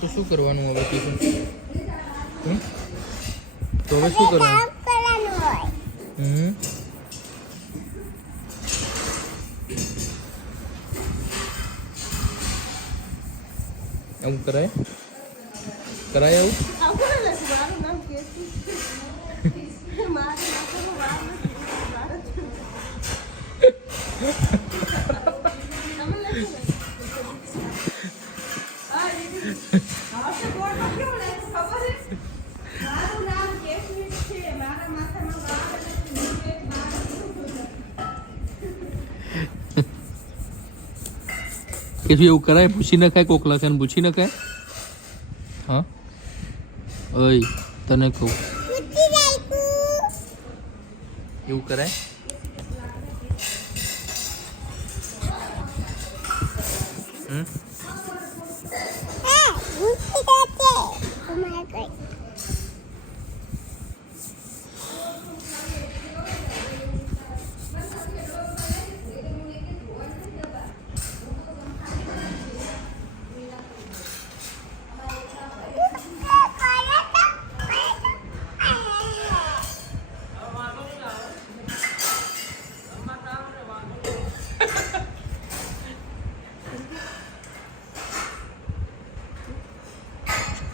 તો શું કરવાનું હવે કીધું? તો હવે શું કરવાનું? એવું કરાય એવું? કે એવું કરાય? પૂછી નખાય કોકલા છે પૂછી નખાય? હા ઓય તને કહું એવું કરાય?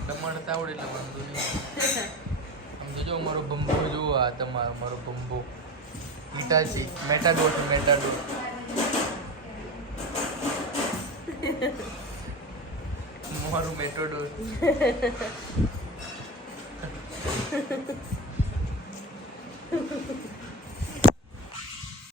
તમારે આવડે એટલે વાંધો નહીં. આમ તો જો મારો બંબો જુઓ, આ તમારો મારો બંબો ઇટાચી મેટાડોટ મારું મેટાડોટ